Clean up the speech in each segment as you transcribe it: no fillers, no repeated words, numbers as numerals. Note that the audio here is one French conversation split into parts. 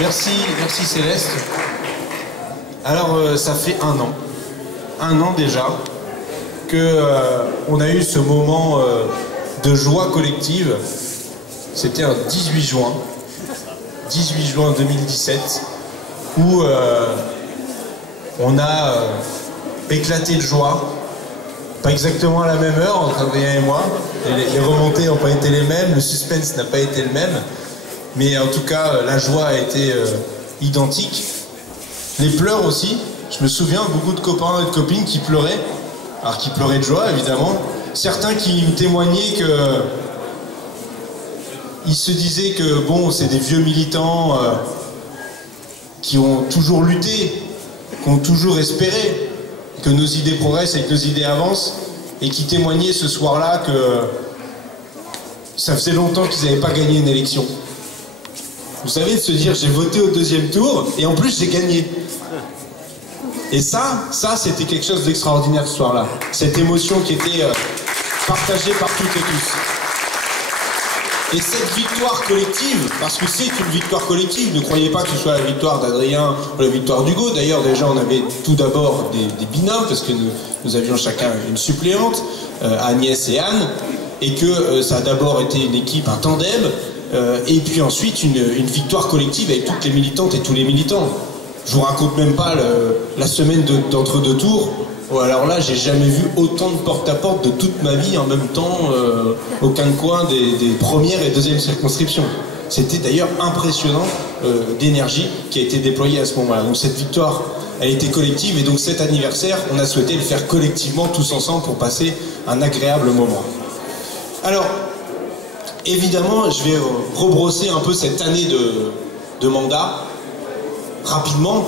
Merci Céleste. Alors ça fait un an déjà que on a eu ce moment de joie collective. C'était un 18 juin 2017 où on a éclaté de joie. Pas exactement à la même heure entre Adrien et moi. Les remontées n'ont pas été les mêmes, le suspense n'a pas été le même. Mais en tout cas, la joie a été identique. Les pleurs aussi. Je me souviens, beaucoup de copains et de copines qui pleuraient. Alors qui pleuraient de joie, évidemment. Certains qui me témoignaient que... Ils se disaient que, bon, c'est des vieux militants qui ont toujours lutté, qui ont toujours espéré que nos idées progressent et que nos idées avancent, et qui témoignaient ce soir-là que ça faisait longtemps qu'ils n'avaient pas gagné une élection. Vous savez, de se dire j'ai voté au deuxième tour et en plus j'ai gagné. Et ça c'était quelque chose d'extraordinaire ce soir-là. Cette émotion qui était partagée par toutes et tous. Et cette victoire collective, parce que c'est une victoire collective, ne croyez pas que ce soit la victoire d'Adrien ou la victoire d'Hugo. D'ailleurs, déjà, on avait tout d'abord des binômes, parce que nous avions chacun une suppléante, Agnès et Anne, et que ça a d'abord été une équipe, un tandem, et puis ensuite une victoire collective avec toutes les militantes et tous les militants. Je vous raconte même pas la semaine d'entre-deux tours. Oh, alors là, j'ai jamais vu autant de porte-à-porte de toute ma vie en même temps, aucun coin des premières et deuxièmes circonscriptions. C'était d'ailleurs impressionnant d'énergie qui a été déployée à ce moment-là. Donc cette victoire, elle était collective, et donc cet anniversaire, on a souhaité le faire collectivement, tous ensemble, pour passer un agréable moment. Alors, évidemment, je vais rebrosser un peu cette année de mandat, rapidement,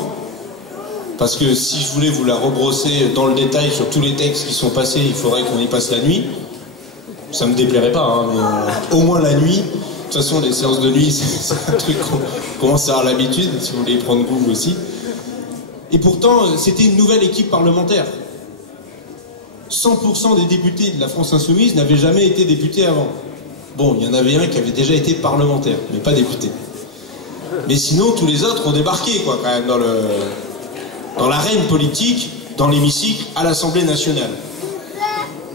parce que si je voulais vous la rebrosser dans le détail sur tous les textes qui sont passés, il faudrait qu'on y passe la nuit. Ça me déplairait pas, hein, mais au moins la nuit. De toute façon, les séances de nuit, c'est un truc qu'on commence à avoir l'habitude, si vous voulez y prendre goût aussi. Et pourtant, c'était une nouvelle équipe parlementaire. 100% des députés de la France Insoumise n'avaient jamais été députés avant. Bon, il y en avait un qui avait déjà été parlementaire, mais pas député. Mais sinon, tous les autres ont débarqué, quoi, quand même, dans l'arène politique, dans l'hémicycle, à l'Assemblée nationale.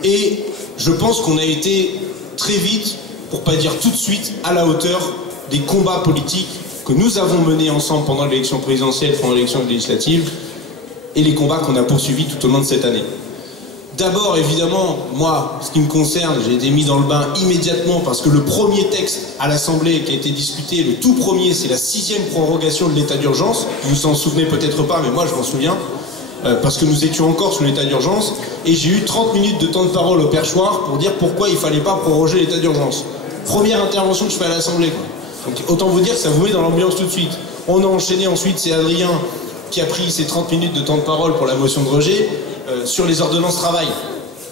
Et je pense qu'on a été très vite, pour pas dire tout de suite, à la hauteur des combats politiques que nous avons menés ensemble pendant l'élection présidentielle, pendant l'élection législative, et les combats qu'on a poursuivis tout au long de cette année. D'abord, évidemment, moi, ce qui me concerne, j'ai été mis dans le bain immédiatement, parce que le premier texte à l'Assemblée qui a été discuté, le tout premier, c'est la 6e prorogation de l'état d'urgence. Vous vous en souvenez peut-être pas, mais moi je m'en souviens, parce que nous étions encore sous l'état d'urgence, et j'ai eu 30 minutes de temps de parole au perchoir pour dire pourquoi il fallait pas proroger l'état d'urgence. Première intervention que je fais à l'Assemblée. Donc autant vous dire que ça vous met dans l'ambiance tout de suite. On a enchaîné ensuite, c'est Adrien qui a pris ses 30 minutes de temps de parole pour la motion de rejet, sur les ordonnances travail,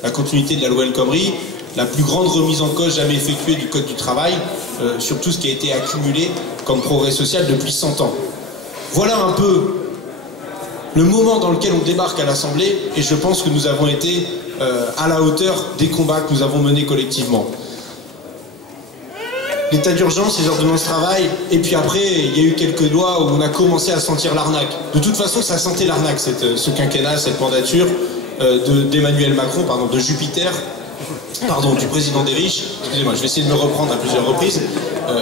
la continuité de la loi El Khomri, la plus grande remise en cause jamais effectuée du Code du travail, sur tout ce qui a été accumulé comme progrès social depuis 100 ans. Voilà un peu le moment dans lequel on débarque à l'Assemblée, et je pense que nous avons été à la hauteur des combats que nous avons menés collectivement. L'état d'urgence, les ordonnances travail, et puis après, il y a eu quelques lois où on a commencé à sentir l'arnaque. De toute façon, ça sentait l'arnaque, ce quinquennat, cette mandature d'Emmanuel Macron, pardon, de Jupiter, pardon, du président des riches. Excusez-moi, je vais essayer de me reprendre à plusieurs reprises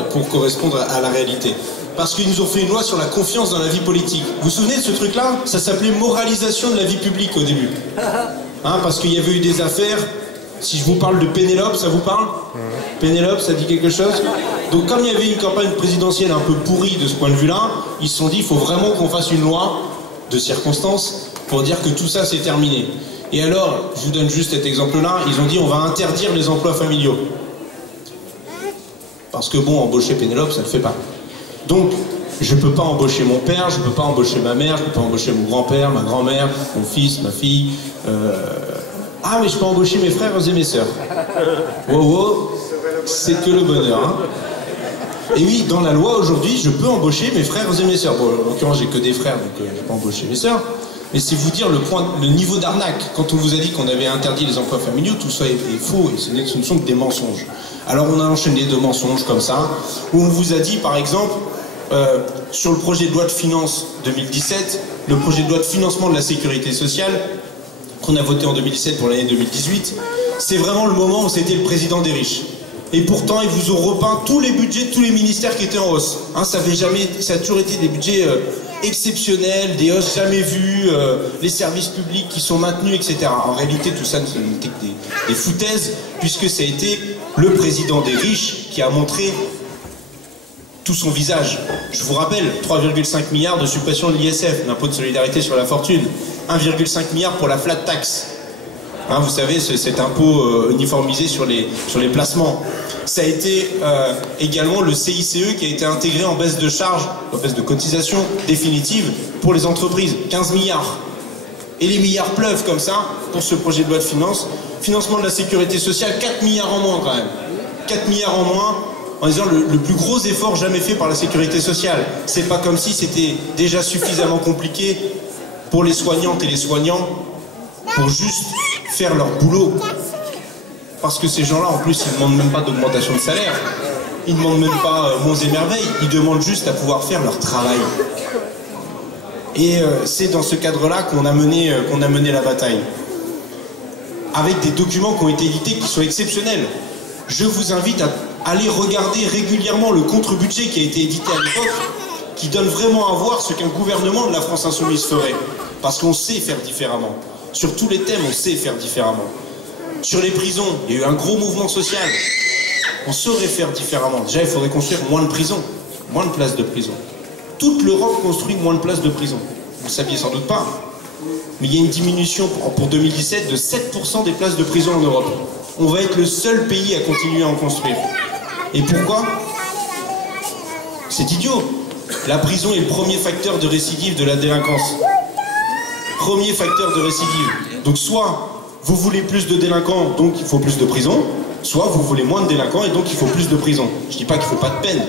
pour correspondre à la réalité. Parce qu'ils nous ont fait une loi sur la confiance dans la vie politique. Vous vous souvenez de ce truc-là? Ça s'appelait moralisation de la vie publique au début. Hein, parce qu'il y avait eu des affaires. Si je vous parle de Pénélope, ça vous parle? Pénélope, ça dit quelque chose? Donc comme il y avait une campagne présidentielle un peu pourrie de ce point de vue-là, ils se sont dit il faut vraiment qu'on fasse une loi de circonstance pour dire que tout ça c'est terminé. Et alors, je vous donne juste cet exemple-là, ils ont dit on va interdire les emplois familiaux. Parce que bon, embaucher Pénélope, ça ne le fait pas. Donc, je ne peux pas embaucher mon père, je ne peux pas embaucher ma mère, je ne peux pas embaucher mon grand-père, ma grand-mère, mon fils, ma fille... Ah, mais je peux embaucher mes frères et mes sœurs. Wow, wow, c'est que le bonheur. Hein. Et oui, dans la loi aujourd'hui, je peux embaucher mes frères et mes sœurs. Bon, en l'occurrence, j'ai que des frères, donc je ne peux pas embaucher mes sœurs. Mais c'est vous dire le niveau d'arnaque. Quand on vous a dit qu'on avait interdit les emplois familiaux, tout ça est faux, et ce ne sont que des mensonges. Alors on a enchaîné de mensonges comme ça, où on vous a dit, par exemple, sur le projet de loi de finances 2017, le projet de loi de financement de la sécurité sociale, qu'on a voté en 2017 pour l'année 2018, c'est vraiment le moment où c'était le président des riches. Et pourtant, ils vous ont repeint tous les budgets de tous les ministères qui étaient en hausse. Hein, ça a toujours été des budgets exceptionnels, des hausses jamais vues, les services publics qui sont maintenus, etc. En réalité, tout ça n'était que des foutaises, puisque ça a été le président des riches qui a montré tout son visage. Je vous rappelle, 3,5 milliards de suppression de l'ISF, l'impôt de solidarité sur la fortune, 1,5 milliard pour la flat tax. Hein, vous savez, cet impôt uniformisé sur les placements. Ça a été également le CICE qui a été intégré en baisse de charges, en baisse de cotisation définitive pour les entreprises, 15 milliards. Et les milliards pleuvent comme ça pour ce projet de loi de finances. Financement de la sécurité sociale, 4 milliards en moins quand même. 4 milliards en moins, en disant le plus gros effort jamais fait par la sécurité sociale. C'est pas comme si c'était déjà suffisamment compliqué pour les soignantes et les soignants pour juste faire leur boulot. Parce que ces gens-là, en plus, ils ne demandent même pas d'augmentation de salaire. Ils ne demandent même pas monts et merveilles. Ils demandent juste à pouvoir faire leur travail. Et c'est dans ce cadre-là qu'on a mené la bataille. Avec des documents qui ont été édités qui sont exceptionnels. Je vous invite à aller regarder régulièrement le contre-budget qui a été édité à l'époque, qui donne vraiment à voir ce qu'un gouvernement de la France Insoumise ferait. Parce qu'on sait faire différemment. Sur tous les thèmes, on sait faire différemment. Sur les prisons, il y a eu un gros mouvement social. On saurait faire différemment. Déjà, il faudrait construire moins de prisons, moins de places de prison. Toute l'Europe construit moins de places de prison. Vous ne le saviez sans doute pas. Mais il y a une diminution pour 2017 de 7% des places de prison en Europe. On va être le seul pays à continuer à en construire. Et pourquoi? C'est idiot. La prison est le premier facteur de récidive de la délinquance. Premier facteur de récidive. Donc soit vous voulez plus de délinquants, donc il faut plus de prison, soit vous voulez moins de délinquants et donc il faut plus de prison. Je dis pas qu'il faut pas de peine,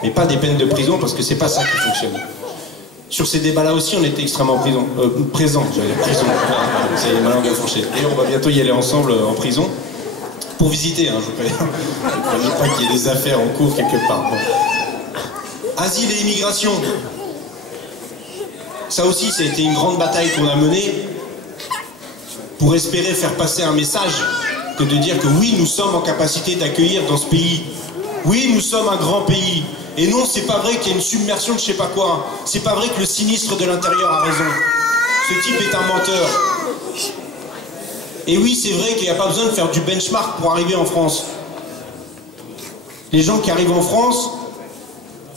mais pas des peines de prison parce que c'est pas ça qui fonctionne. Sur ces débats-là aussi, on était extrêmement présents. J'allais dire prison. Ça y est, ma langue a fourché. D'ailleurs, on va bientôt y aller ensemble en prison pour visiter. Hein, je ne crois pas qu'il y ait des affaires en cours quelque part. Bon. Asile et immigration. Ça aussi, ça a été une grande bataille qu'on a menée pour espérer faire passer un message que de dire que oui, nous sommes en capacité d'accueillir dans ce pays. Oui, nous sommes un grand pays. Et non, c'est pas vrai qu'il y a une submersion de je sais pas quoi. C'est pas vrai que le sinistre de l'intérieur a raison. Ce type est un menteur. Et oui, c'est vrai qu'il n'y a pas besoin de faire du benchmark pour arriver en France. Les gens qui arrivent en France,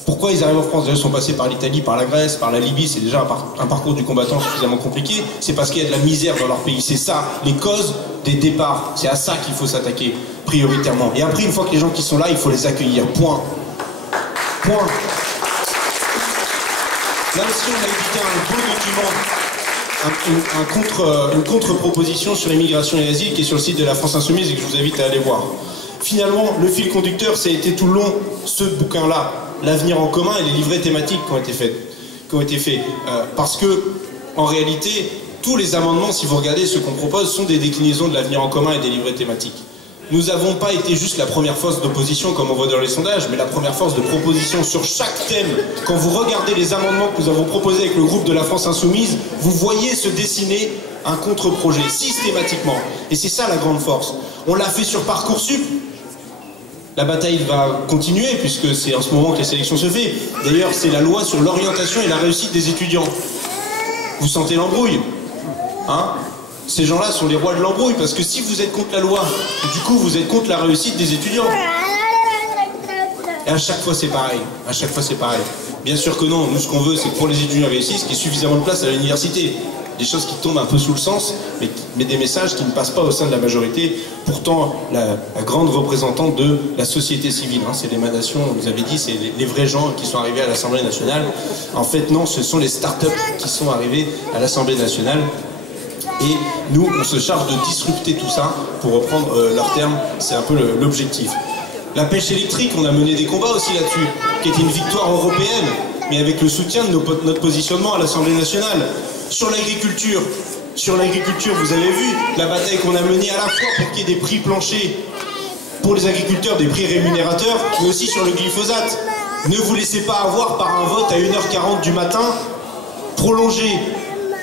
pourquoi ils arrivent en France? Ils sont passés par l'Italie, par la Grèce, par la Libye, c'est déjà un parcours du combattant suffisamment compliqué. C'est parce qu'il y a de la misère dans leur pays. C'est ça, les causes des départs. C'est à ça qu'il faut s'attaquer prioritairement. Et après, une fois que les gens qui sont là, il faut les accueillir. Point. Point. Là aussi, on a édité un beau document, une contre-proposition sur l'immigration et l'asile qui est sur le site de la France Insoumise et que je vous invite à aller voir. Finalement, le fil conducteur, ça a été tout le long ce bouquin-là, l'avenir en commun et les livrets thématiques qui ont été faits. Parce que, en réalité, tous les amendements, si vous regardez ce qu'on propose, sont des déclinaisons de l'avenir en commun et des livrets thématiques. Nous n'avons pas été juste la première force d'opposition comme on voit dans les sondages, mais la première force de proposition sur chaque thème. Quand vous regardez les amendements que nous avons proposés avec le groupe de la France Insoumise, vous voyez se dessiner un contre-projet, systématiquement. Et c'est ça la grande force. On l'a fait sur Parcoursup. La bataille va continuer puisque c'est en ce moment que la sélection se fait. D'ailleurs, c'est la loi sur l'orientation et la réussite des étudiants. Vous sentez l'embrouille, hein? Ces gens-là sont les rois de l'embrouille, parce que si vous êtes contre la loi, du coup vous êtes contre la réussite des étudiants. Et à chaque fois c'est pareil, à chaque fois c'est pareil. Bien sûr que non, nous ce qu'on veut c'est que pour les étudiants réussissent, qu'il y ait suffisamment de place à l'université. Des choses qui tombent un peu sous le sens, mais des messages qui ne passent pas au sein de la majorité. Pourtant, la grande représentante de la société civile, hein, c'est l'émanation, vous avez dit, c'est les vrais gens qui sont arrivés à l'Assemblée nationale. En fait non, ce sont les startups qui sont arrivés à l'Assemblée nationale. Et nous, on se charge de disrupter tout ça, pour reprendre leur terme, c'est un peu l'objectif. La pêche électrique, on a mené des combats aussi là-dessus, qui était une victoire européenne, mais avec le soutien de notre positionnement à l'Assemblée nationale. Sur l'agriculture, vous avez vu la bataille qu'on a menée à la fois pour qu'il y ait des prix planchers pour les agriculteurs, des prix rémunérateurs, mais aussi sur le glyphosate. Ne vous laissez pas avoir par un vote à 1h40 du matin, prolonger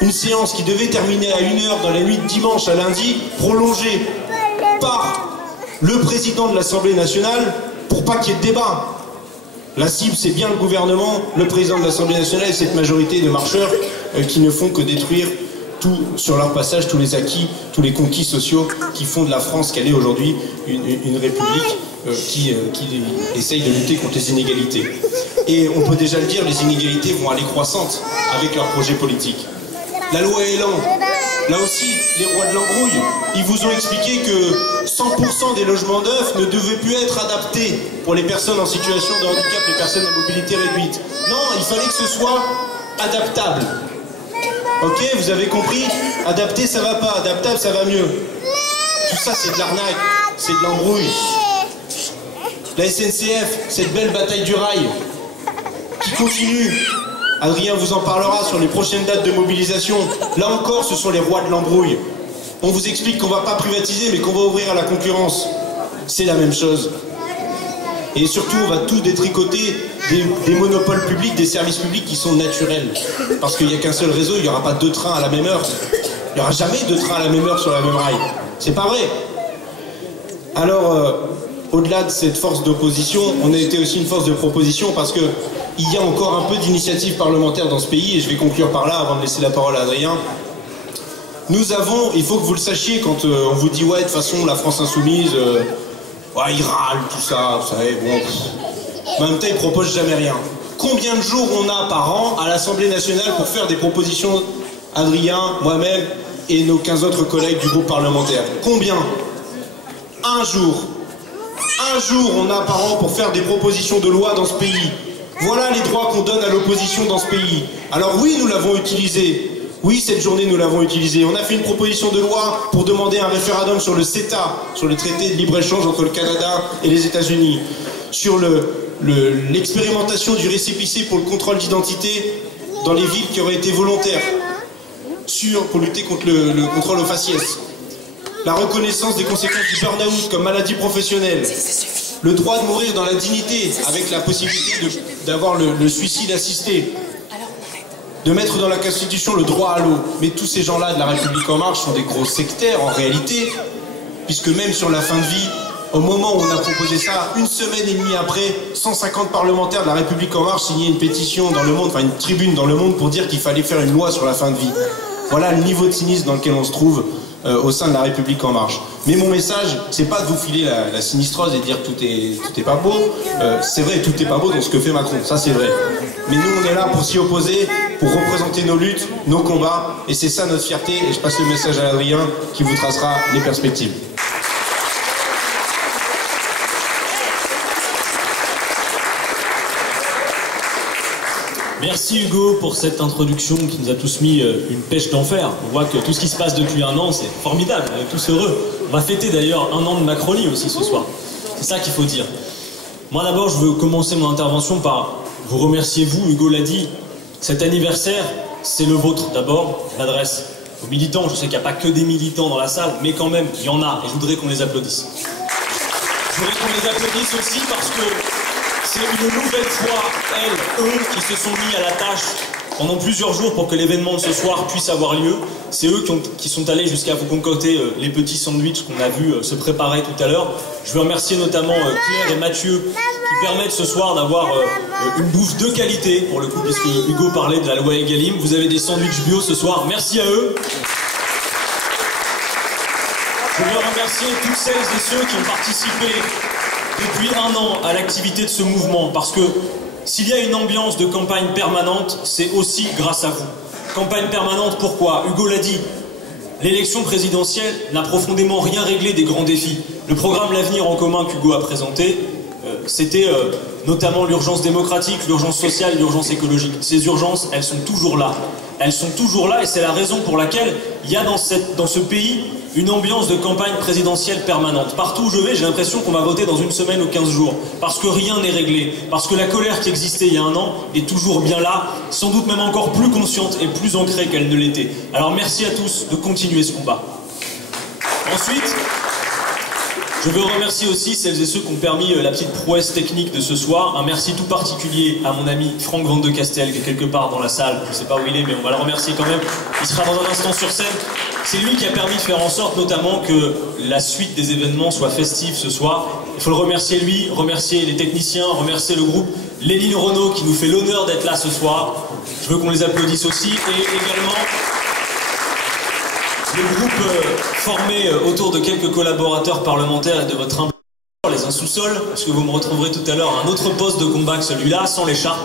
une séance qui devait terminer à 1h dans la nuit de dimanche à lundi, prolongée par le président de l'Assemblée nationale pour pas qu'il y ait de débat. La cible, c'est bien le gouvernement, le président de l'Assemblée nationale et cette majorité de marcheurs qui ne font que détruire tout sur leur passage, tous les acquis, tous les conquis sociaux qui font de la France qu'elle est aujourd'hui une république qui essaye de lutter contre les inégalités. Et on peut déjà le dire, les inégalités vont aller croissantes avec leur projet politique. La loi Elan, là aussi, les rois de l'embrouille, ils vous ont expliqué que 100% des logements neufs ne devaient plus être adaptés pour les personnes en situation de handicap, les personnes à mobilité réduite. Non, il fallait que ce soit adaptable. Ok, vous avez compris? Adapté, ça va pas. Adaptable, ça va mieux. Tout ça, c'est de l'arnaque. C'est de l'embrouille. La SNCF, cette belle bataille du rail, qui continue. Adrien vous en parlera sur les prochaines dates de mobilisation. Là encore, ce sont les rois de l'embrouille. On vous explique qu'on va pas privatiser, mais qu'on va ouvrir à la concurrence. C'est la même chose. Et surtout, on va tout détricoter des monopoles publics, des services publics qui sont naturels. Parce qu'il n'y a qu'un seul réseau, il n'y aura pas deux trains à la même heure. Il n'y aura jamais deux trains à la même heure sur la même rail. C'est pas vrai. Alors, au-delà de cette force d'opposition, on a été aussi une force de proposition parce que il y a encore un peu d'initiative parlementaire dans ce pays, et je vais conclure par là avant de laisser la parole à Adrien. Nous avons, il faut que vous le sachiez, quand on vous dit ouais, de toute façon, la France insoumise, ouais, ils râlent, tout ça, vous savez, bon. Mais en même temps, ils proposent jamais rien. Combien de jours on a par an à l'Assemblée nationale pour faire des propositions, Adrien, moi-même et nos 15 autres collègues du groupe parlementaire? Combien? Un jour. Un jour on a par an pour faire des propositions de loi dans ce pays. Voilà les droits qu'on donne à l'opposition dans ce pays. Alors oui, nous l'avons utilisé. Oui, cette journée, nous l'avons utilisé. On a fait une proposition de loi pour demander un référendum sur le CETA, sur le traité de libre-échange entre le Canada et les États-Unis, sur l'expérimentation du récépissé pour le contrôle d'identité dans les villes qui auraient été volontaires, pour lutter contre le contrôle aux faciès, la reconnaissance des conséquences du burn-out comme maladie professionnelle, le droit de mourir dans la dignité avec la possibilité d'avoir le suicide assisté, de mettre dans la Constitution le droit à l'eau. Mais tous ces gens-là de la République En Marche sont des gros sectaires en réalité, puisque même sur la fin de vie, au moment où on a proposé ça, une semaine et demie après, 150 parlementaires de la République En Marche signaient une pétition dans Le Monde, enfin une tribune dans Le Monde pour dire qu'il fallait faire une loi sur la fin de vie. Voilà le niveau de cynisme dans lequel on se trouve au sein de la République En Marche. Mais mon message, c'est pas de vous filer la sinistrose et de dire tout est pas beau. C'est vrai, tout est pas beau dans ce que fait Macron, ça c'est vrai. Mais nous, on est là pour s'y opposer, pour représenter nos luttes, nos combats, et c'est ça notre fierté. Et je passe le message à Adrien qui vous tracera les perspectives. Merci Hugo pour cette introduction qui nous a tous mis une pêche d'enfer. On voit que tout ce qui se passe depuis un an, c'est formidable, on est tous heureux. On va fêter d'ailleurs un an de Macronie aussi ce soir. C'est ça qu'il faut dire. Moi d'abord, je veux commencer mon intervention par vous remercier, vous, Hugo l'a dit. Cet anniversaire, c'est le vôtre d'abord. Je m'adresse aux militants. Je sais qu'il n'y a pas que des militants dans la salle, mais quand même, il y en a, et je voudrais qu'on les applaudisse. Je voudrais qu'on les applaudisse aussi parce que c'est une nouvelle fois, eux, qui se sont mis à la tâche pendant plusieurs jours pour que l'événement de ce soir puisse avoir lieu. C'est eux qui sont allés jusqu'à vous concocter les petits sandwichs qu'on a vu se préparer tout à l'heure. Je veux remercier notamment Claire et Mathieu qui permettent ce soir d'avoir une bouffe de qualité, pour le coup, puisque Hugo parlait de la loi Egalim. Vous avez des sandwichs bio ce soir, merci à eux. Je veux remercier toutes celles et ceux qui ont participé depuis un an à l'activité de ce mouvement, parce que s'il y a une ambiance de campagne permanente, c'est aussi grâce à vous. Campagne permanente, pourquoi? Hugo l'a dit, l'élection présidentielle n'a profondément rien réglé des grands défis. Le programme L'Avenir en commun qu'Hugo a présenté, c'était notamment l'urgence démocratique, l'urgence sociale, l'urgence écologique. Ces urgences, elles sont toujours là. Elles sont toujours là et c'est la raison pour laquelle il y a dans ce pays une ambiance de campagne présidentielle permanente. Partout où je vais, j'ai l'impression qu'on va voter dans une semaine ou 15 jours. Parce que rien n'est réglé. Parce que la colère qui existait il y a un an est toujours bien là, sans doute même encore plus consciente et plus ancrée qu'elle ne l'était. Alors merci à tous de continuer ce combat. Ensuite, Je veux remercier aussi celles et ceux qui ont permis la petite prouesse technique de ce soir. Un merci tout particulier à mon ami Franck Van de Castel, qui est quelque part dans la salle. Je ne sais pas où il est, mais on va le remercier quand même. Il sera dans un instant sur scène. C'est lui qui a permis de faire en sorte notamment que la suite des événements soit festive ce soir. Il faut le remercier lui, remercier les techniciens, remercier le groupe Lénine Renault qui nous fait l'honneur d'être là ce soir. Je veux qu'on les applaudisse aussi. Et également le groupe formé autour de quelques collaborateurs parlementaires et de votre humble les uns sous-sol, parce que vous me retrouverez tout à l'heure à un autre poste de combat que celui-là, sans l'écharpe.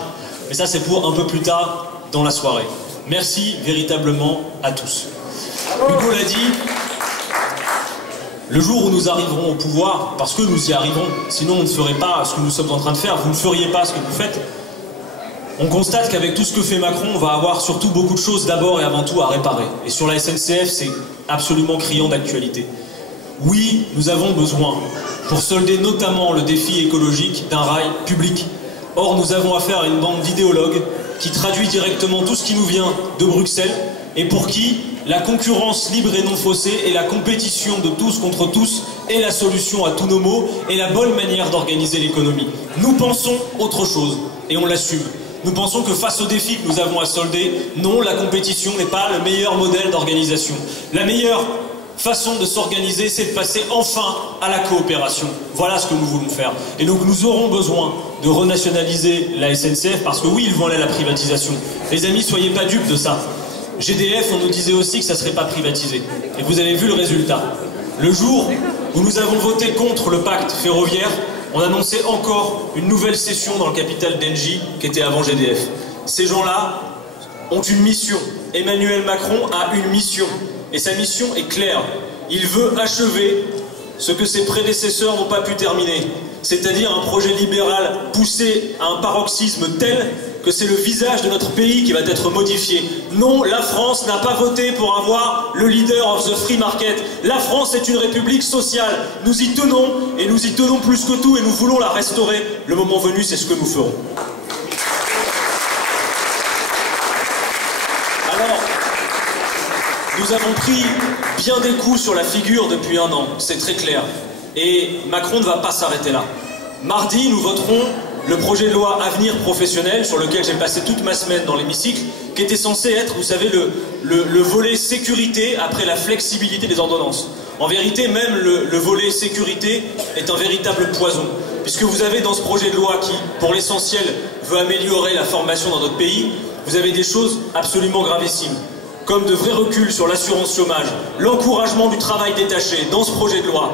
Mais ça, c'est pour un peu plus tard dans la soirée. Merci véritablement à tous. Hugo l'a dit, le jour où nous arriverons au pouvoir, parce que nous y arriverons, sinon on ne ferait pas ce que nous sommes en train de faire, vous ne feriez pas ce que vous faites, on constate qu'avec tout ce que fait Macron, on va avoir surtout beaucoup de choses d'abord et avant tout à réparer. Et sur la SNCF, c'est absolument criant d'actualité. Oui, nous avons besoin, pour solder notamment le défi écologique, d'un rail public. Or, nous avons affaire à une bande d'idéologues qui traduit directement tout ce qui nous vient de Bruxelles et pour qui la concurrence libre et non faussée et la compétition de tous contre tous est la solution à tous nos maux et la bonne manière d'organiser l'économie. Nous pensons autre chose et on l'assume. Nous pensons que face aux défis que nous avons à solder, non, la compétition n'est pas le meilleur modèle d'organisation. La meilleure façon de s'organiser, c'est de passer enfin à la coopération. Voilà ce que nous voulons faire. Et donc nous aurons besoin de renationaliser la SNCF parce que oui, ils vont aller à la privatisation. Les amis, soyez pas dupes de ça. GDF, on nous disait aussi que ça ne serait pas privatisé. Et vous avez vu le résultat. Le jour où nous avons voté contre le pacte ferroviaire, on annonçait encore une nouvelle cession dans le capital d'Engie qui était avant GDF. Ces gens-là ont une mission. Emmanuel Macron a une mission. Et sa mission est claire. Il veut achever ce que ses prédécesseurs n'ont pas pu terminer. C'est-à-dire un projet libéral poussé à un paroxysme tel que c'est le visage de notre pays qui va être modifié. Non, la France n'a pas voté pour avoir le leader of the free market. La France est une république sociale. Nous y tenons, et nous y tenons plus que tout, et nous voulons la restaurer. Le moment venu, c'est ce que nous ferons. Alors, nous avons pris bien des coups sur la figure depuis un an, c'est très clair. Et Macron ne va pas s'arrêter là. Mardi, nous voterons le projet de loi Avenir professionnel, sur lequel j'ai passé toute ma semaine dans l'hémicycle, qui était censé être, vous savez, le volet sécurité après la flexibilité des ordonnances. En vérité, même le volet sécurité est un véritable poison, puisque vous avez dans ce projet de loi qui, pour l'essentiel, veut améliorer la formation dans notre pays, vous avez des choses absolument gravissimes, comme de vrais reculs sur l'assurance chômage, l'encouragement du travail détaché dans ce projet de loi,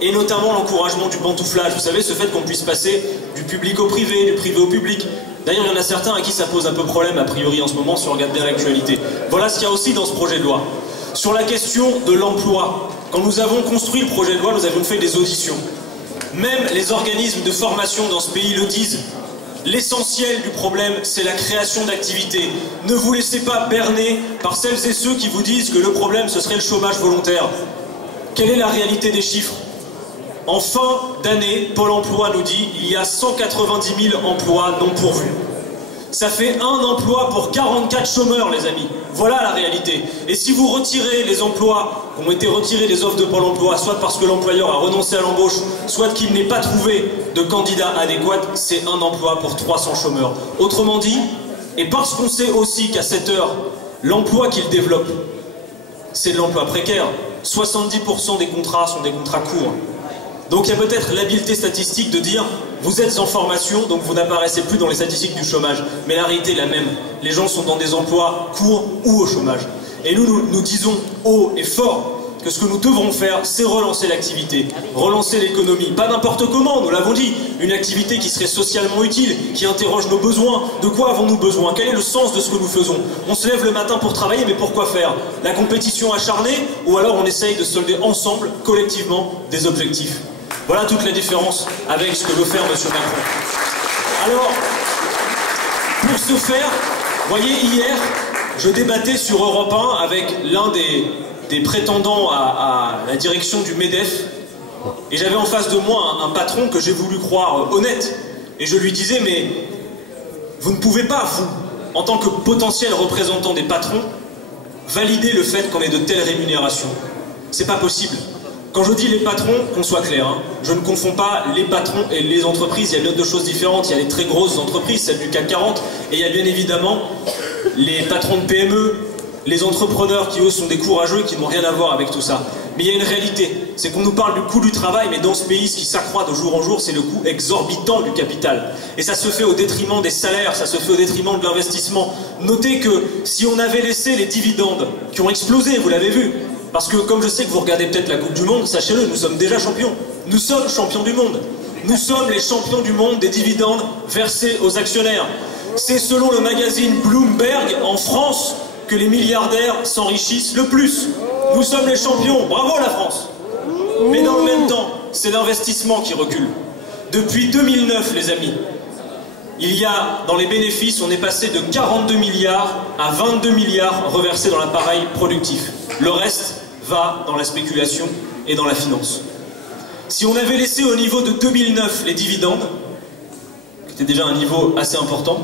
et notamment l'encouragement du pantouflage. Vous savez, ce fait qu'on puisse passer du public au privé, du privé au public. D'ailleurs, il y en a certains à qui ça pose un peu problème, a priori, en ce moment, si on regarde bien l'actualité. Voilà ce qu'il y a aussi dans ce projet de loi. Sur la question de l'emploi, quand nous avons construit le projet de loi, nous avions fait des auditions. Même les organismes de formation dans ce pays le disent. L'essentiel du problème, c'est la création d'activités. Ne vous laissez pas berner par celles et ceux qui vous disent que le problème, ce serait le chômage volontaire. Quelle est la réalité des chiffres ? En fin d'année, Pôle emploi nous dit qu'il y a 190 000 emplois non pourvus. Ça fait un emploi pour 44 chômeurs, les amis. Voilà la réalité. Et si vous retirez les emplois qui ont été retirés des offres de Pôle emploi, soit parce que l'employeur a renoncé à l'embauche, soit qu'il n'ait pas trouvé de candidat adéquat, c'est un emploi pour 300 chômeurs. Autrement dit, et parce qu'on sait aussi qu'à cette heure, l'emploi qu'il développe, c'est de l'emploi précaire. 70% des contrats sont des contrats courts. Donc il y a peut-être l'habileté statistique de dire vous êtes en formation, donc vous n'apparaissez plus dans les statistiques du chômage. Mais la réalité est la même. Les gens sont dans des emplois courts ou au chômage. Et nous disons haut et fort que ce que nous devrons faire, c'est relancer l'activité, relancer l'économie. Pas n'importe comment, nous l'avons dit. Une activité qui serait socialement utile, qui interroge nos besoins. De quoi avons-nous besoin? Quel est le sens de ce que nous faisons? On se lève le matin pour travailler, mais pourquoi faire? La compétition acharnée, ou alors on essaye de solder ensemble, collectivement, des objectifs. Voilà toute la différence avec ce que veut faire M. Macron. Alors, pour ce faire, voyez, hier, je débattais sur Europe 1 avec l'un des prétendants à la direction du MEDEF, et j'avais en face de moi un patron que j'ai voulu croire honnête, et je lui disais, mais vous ne pouvez pas, vous, en tant que potentiel représentant des patrons, valider le fait qu'on ait de telles rémunérations. C'est pas possible. Quand je dis les patrons, qu'on soit clair, hein, je ne confonds pas les patrons et les entreprises, il y a bien deux choses différentes. Il y a les très grosses entreprises, celles du CAC 40, et il y a bien évidemment les patrons de PME, les entrepreneurs qui eux sont des courageux et qui n'ont rien à voir avec tout ça. Mais il y a une réalité, c'est qu'on nous parle du coût du travail, mais dans ce pays, ce qui s'accroît de jour en jour, c'est le coût exorbitant du capital. Et ça se fait au détriment des salaires, ça se fait au détriment de l'investissement. Notez que si on avait laissé les dividendes qui ont explosé, vous l'avez vu, parce que comme je sais que vous regardez peut-être la Coupe du Monde, sachez-le, nous sommes déjà champions. Nous sommes champions du monde. Nous sommes les champions du monde des dividendes versés aux actionnaires. C'est selon le magazine Bloomberg, en France, que les milliardaires s'enrichissent le plus. Nous sommes les champions, bravo la France. Mais dans le même temps, c'est l'investissement qui recule. Depuis 2009, les amis, il y a, dans les bénéfices, on est passé de 42 milliards à 22 milliards reversés dans l'appareil productif. Le reste va dans la spéculation et dans la finance. Si on avait laissé au niveau de 2009 les dividendes, qui était déjà un niveau assez important,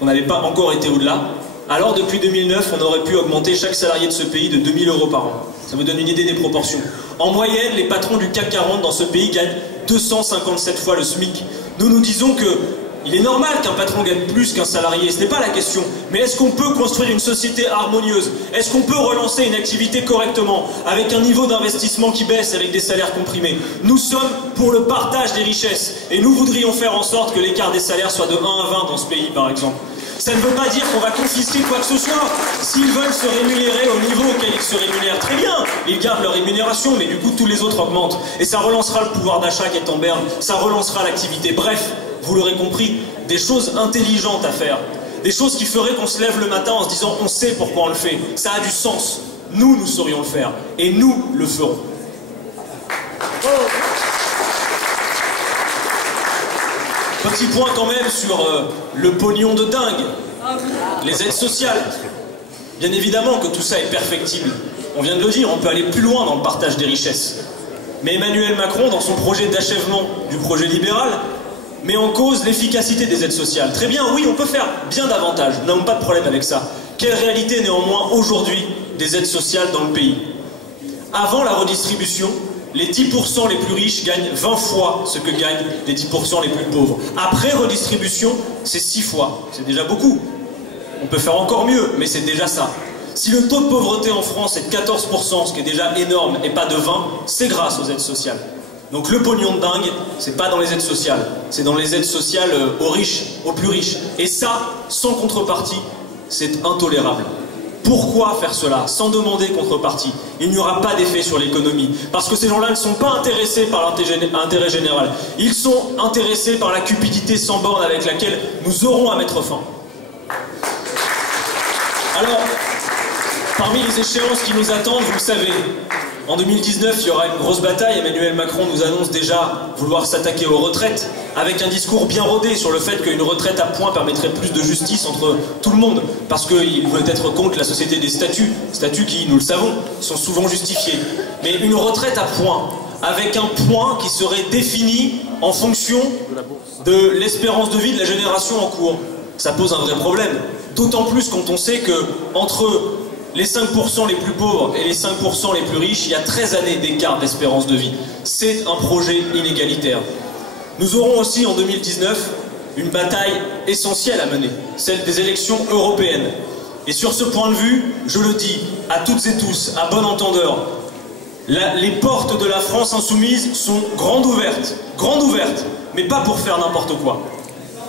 on n'avait pas encore été au-delà, alors depuis 2009, on aurait pu augmenter chaque salarié de ce pays de 2000 € par an. Ça vous donne une idée des proportions. En moyenne, les patrons du CAC 40 dans ce pays gagnent 257 fois le SMIC. Nous nous disons que il est normal qu'un patron gagne plus qu'un salarié, ce n'est pas la question. Mais est-ce qu'on peut construire une société harmonieuse? Est-ce qu'on peut relancer une activité correctement, avec un niveau d'investissement qui baisse, avec des salaires comprimés? Nous sommes pour le partage des richesses, et nous voudrions faire en sorte que l'écart des salaires soit de 1 à 20 dans ce pays, par exemple. Ça ne veut pas dire qu'on va confisquer quoi que ce soit. S'ils veulent se rémunérer au niveau auquel ils se rémunèrent, très bien, ils gardent leur rémunération, mais du coup tous les autres augmentent. Et ça relancera le pouvoir d'achat qui est en berne, ça relancera l'activité. Bref, vous l'aurez compris, des choses intelligentes à faire. Des choses qui feraient qu'on se lève le matin en se disant on sait pourquoi on le fait. Ça a du sens. Nous saurions le faire. Et nous le ferons. Petit point quand même sur le pognon de dingue. Les aides sociales. Bien évidemment que tout ça est perfectible. On vient de le dire, on peut aller plus loin dans le partage des richesses. Mais Emmanuel Macron, dans son projet d'achèvement du projet libéral, met en cause l'efficacité des aides sociales. Très bien, oui, on peut faire bien davantage, nous n'avons pas de problème avec ça. Quelle réalité néanmoins aujourd'hui des aides sociales dans le pays? Avant la redistribution, les 10% les plus riches gagnent 20 fois ce que gagnent les 10% les plus pauvres. Après redistribution, c'est 6 fois, c'est déjà beaucoup. On peut faire encore mieux, mais c'est déjà ça. Si le taux de pauvreté en France est de 14%, ce qui est déjà énorme, et pas de 20%, c'est grâce aux aides sociales. Donc le pognon de dingue, c'est pas dans les aides sociales, c'est dans les aides sociales aux riches, aux plus riches. Et ça, sans contrepartie, c'est intolérable. Pourquoi faire cela sans demander contrepartie? Il n'y aura pas d'effet sur l'économie, parce que ces gens-là ne sont pas intéressés par l'intérêt général. Ils sont intéressés par la cupidité sans borne avec laquelle nous aurons à mettre fin. Alors, parmi les échéances qui nous attendent, vous le savez, en 2019, il y aura une grosse bataille. Emmanuel Macron nous annonce déjà vouloir s'attaquer aux retraites, avec un discours bien rodé sur le fait qu'une retraite à points permettrait plus de justice entre tout le monde, parce qu'il veut être contre la société des statuts qui, nous le savons, sont souvent justifiés. Mais une retraite à points, avec un point qui serait défini en fonction de l'espérance de vie de la génération en cours, ça pose un vrai problème. D'autant plus quand on sait que entre les 5% les plus pauvres et les 5% les plus riches, il y a 13 années d'écart d'espérance de vie. C'est un projet inégalitaire. Nous aurons aussi en 2019 une bataille essentielle à mener, celle des élections européennes. Et sur ce point de vue, je le dis à toutes et tous, à bon entendeur, les portes de la France insoumise sont grandes ouvertes, mais pas pour faire n'importe quoi.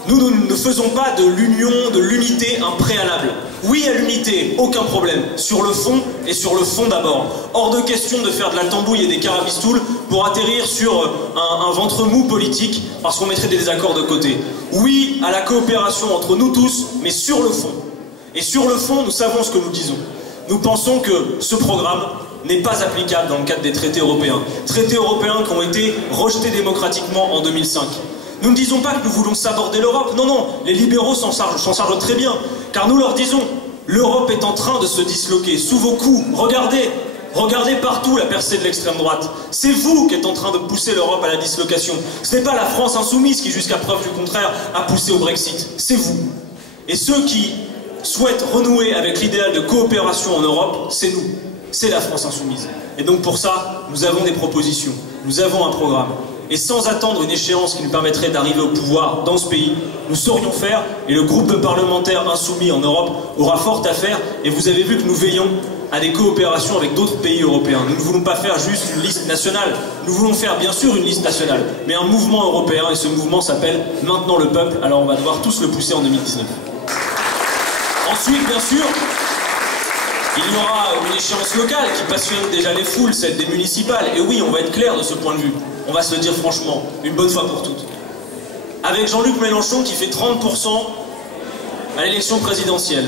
Nous ne faisons pas de l'union, de l'unité un préalable. Oui à l'unité, aucun problème, sur le fond et sur le fond d'abord. Hors de question de faire de la tambouille et des carabistoules pour atterrir sur un ventre mou politique parce qu'on mettrait des désaccords de côté. Oui à la coopération entre nous tous, mais sur le fond. Et sur le fond, nous savons ce que nous disons. Nous pensons que ce programme n'est pas applicable dans le cadre des traités européens. Traités européens qui ont été rejetés démocratiquement en 2005. Nous ne disons pas que nous voulons saborder l'Europe, non, non, les libéraux s'en chargent très bien, car nous leur disons, l'Europe est en train de se disloquer sous vos coups, regardez partout la percée de l'extrême droite, c'est vous qui êtes en train de pousser l'Europe à la dislocation, ce n'est pas la France insoumise qui, jusqu'à preuve du contraire, a poussé au Brexit, c'est vous. Et ceux qui souhaitent renouer avec l'idéal de coopération en Europe, c'est nous. c'est la France insoumise. Et donc pour ça, nous avons des propositions, nous avons un programme. Et sans attendre une échéance qui nous permettrait d'arriver au pouvoir dans ce pays, nous saurions faire, et le groupe de parlementaires insoumis en Europe aura fort à faire, et vous avez vu que nous veillons à des coopérations avec d'autres pays européens. Nous ne voulons pas faire juste une liste nationale, nous voulons faire bien sûr une liste nationale, mais un mouvement européen, et ce mouvement s'appelle Maintenant le peuple, alors on va devoir tous le pousser en 2019. Ensuite, bien sûr, il y aura une échéance locale qui passionne déjà les foules, celle des municipales. Et oui, on va être clair de ce point de vue. On va se le dire franchement, une bonne fois pour toutes. Avec Jean-Luc Mélenchon qui fait 30% à l'élection présidentielle.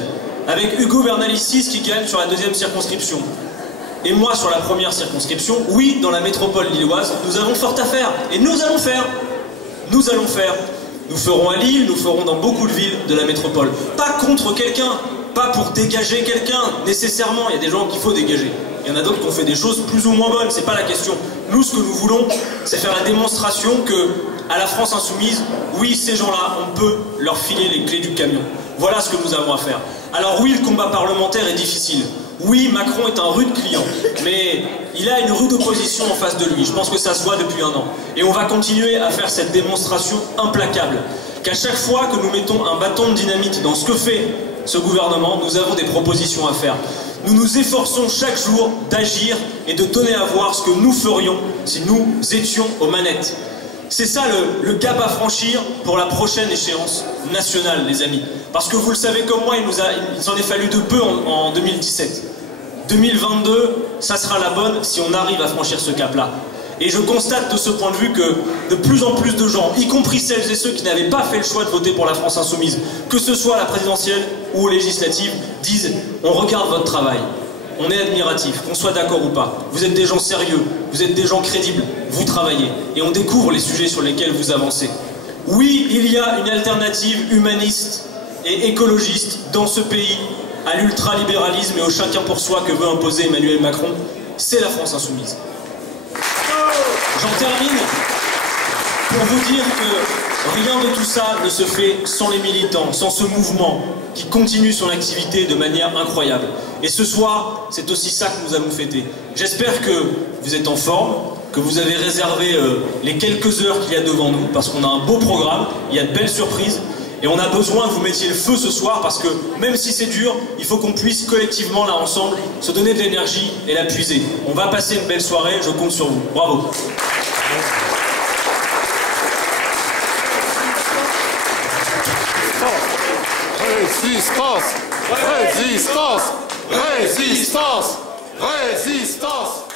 Avec Hugo Bernalicis qui gagne sur la deuxième circonscription. Et moi sur la première circonscription, oui, dans la métropole lilloise, nous avons fort à faire. Et nous allons faire. Nous allons faire. Nous ferons à Lille, nous ferons dans beaucoup de villes de la métropole. Pas contre quelqu'un. Pas pour dégager quelqu'un, nécessairement, il y a des gens qu'il faut dégager. Il y en a d'autres qui ont fait des choses plus ou moins bonnes, c'est pas la question. Nous, ce que nous voulons, c'est faire la démonstration que, à la France insoumise, oui, ces gens-là, on peut leur filer les clés du camion. Voilà ce que nous avons à faire. Alors oui, le combat parlementaire est difficile. Oui, Macron est un rude client, mais il a une rude opposition en face de lui. Je pense que ça se voit depuis un an. Et on va continuer à faire cette démonstration implacable. Qu'à chaque fois que nous mettons un bâton de dynamite dans ce que fait ce gouvernement, nous avons des propositions à faire. Nous nous efforçons chaque jour d'agir et de donner à voir ce que nous ferions si nous étions aux manettes. C'est ça le cap à franchir pour la prochaine échéance nationale, les amis. Parce que vous le savez comme moi, il s'en est fallu de peu en 2017. 2022, ça sera la bonne si on arrive à franchir ce cap-là. Et je constate de ce point de vue que de plus en plus de gens, y compris celles et ceux qui n'avaient pas fait le choix de voter pour la France insoumise, que ce soit à la présidentielle ou aux législatives, disent « on regarde votre travail, on est admiratif, qu'on soit d'accord ou pas, vous êtes des gens sérieux, vous êtes des gens crédibles, vous travaillez, et on découvre les sujets sur lesquels vous avancez. » Oui, il y a une alternative humaniste et écologiste dans ce pays à l'ultralibéralisme et au chacun pour soi que veut imposer Emmanuel Macron, c'est la France insoumise. J'en termine pour vous dire que rien de tout ça ne se fait sans les militants, sans ce mouvement qui continue son activité de manière incroyable. Et ce soir, c'est aussi ça que nous allons fêter. J'espère que vous êtes en forme, que vous avez réservé les quelques heures qu'il y a devant nous, parce qu'on a un beau programme, il y a de belles surprises, et on a besoin que vous mettiez le feu ce soir, parce que même si c'est dur, il faut qu'on puisse collectivement, là ensemble, se donner de l'énergie et la puiser. On va passer une belle soirée, je compte sur vous. Bravo. Résistance! Résistance! Résistance! Résistance!